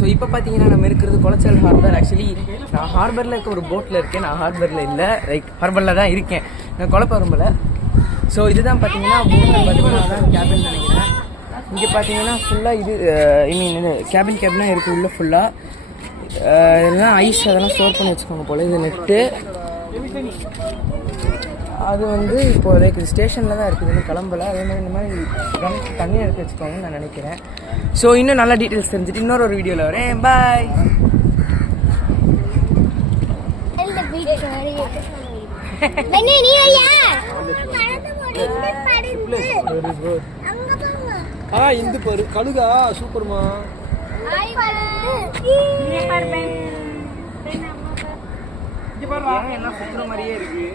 So இப்போ பார்த்தீங்கன்னா நம்ம இருக்கிறது குளச்சல் ஹார்பர். ஆக்சுவலி நான் ஹார்பரில் இருக்க ஒரு போட்டில் இருக்கேன். நான் ஹார்பரில் இல்லை, லைக் ஹார்பரில் தான் இருக்கேன், நான் குளப்பரும்பில். ஸோ இதுதான் பார்த்தீங்கன்னா தான் கேபின் நினைக்கிறேன். இங்கே பார்த்தீங்கன்னா ஃபுல்லாக இது இது கேபினாக இருக்குது. உள்ள ஃபுல்லாக எல்லாம் ஐஸ் அதெல்லாம் ஸ்டோர் பண்ணி வச்சுக்கோங்க போல். இது நெட்டு அது வந்து இப்போ லைக் ஸ்டேஷனில் தான் இருக்குது, இன்னும் கிளம்பல. அதே மாதிரி இந்த மாதிரி தண்ணி எடுத்து வச்சுக்கோங்கன்னு நான் நினைக்கிறேன். ஸோ இன்னும் நல்ல டீட்டெயில்ஸ் தெரிஞ்சுட்டு இன்னொரு வீடியோவில் வரேன். பாய். இந்த பாரு கழுகா சூப்பர்மா. எல்லாம் சுற்றுற மாதிரியே இருக்கு.